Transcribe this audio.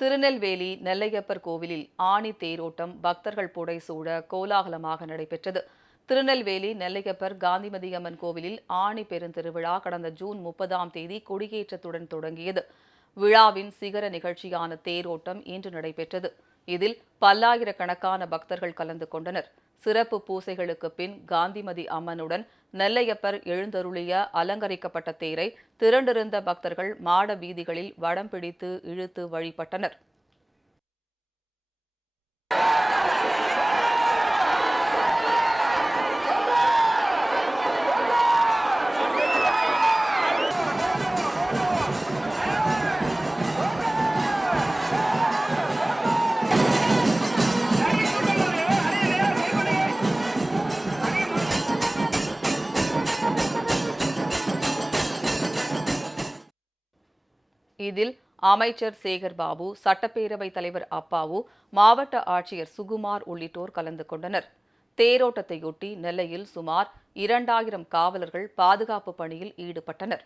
திருநெல்வேலி நெல்லையப்பர் கோவிலில் ஆணி தேரோட்டம் பக்தர்கள் புடை சூட கோலாகலமாக நடைபெற்றது. திருநெல்வேலி நெல்லையப்பர் காந்திமதி அம்மன் கோவிலில் ஆணி பெருந்திருவிழா கடந்த ஜூன் முப்பதாம் தேதி கொடியேற்றத்துடன் தொடங்கியது. விழாவின் சிகர நிகழ்ச்சியான தேரோட்டம் இன்று நடைபெற்றது. இதில் பல்லாயிரக்கணக்கான பக்தர்கள் கலந்து கொண்டனர். சிறப்பு பூசைகளுக்கு பின் காந்திமதி அம்மனுடன் நெல்லையப்பர் எழுந்தருளிய அலங்கரிக்கப்பட்ட தேரை திரண்டிருந்த பக்தர்கள் மாட வீதிகளில் வடம் பிடித்து இழுத்து வழிபட்டனர். இதில் அமைச்சர் சேகர் பாபு சட்டப்பேரவைத் தலைவர் அப்பாவு மாவட்ட ஆட்சியர் சுகுமார் உள்ளிட்டோர் கலந்து கொண்டனர். தேரோட்டத்தையொட்டி நெல்லையில் சுமார் இரண்டாயிரம் காவலர்கள் பாதுகாப்பு பணியில் ஈடுபட்டனர்.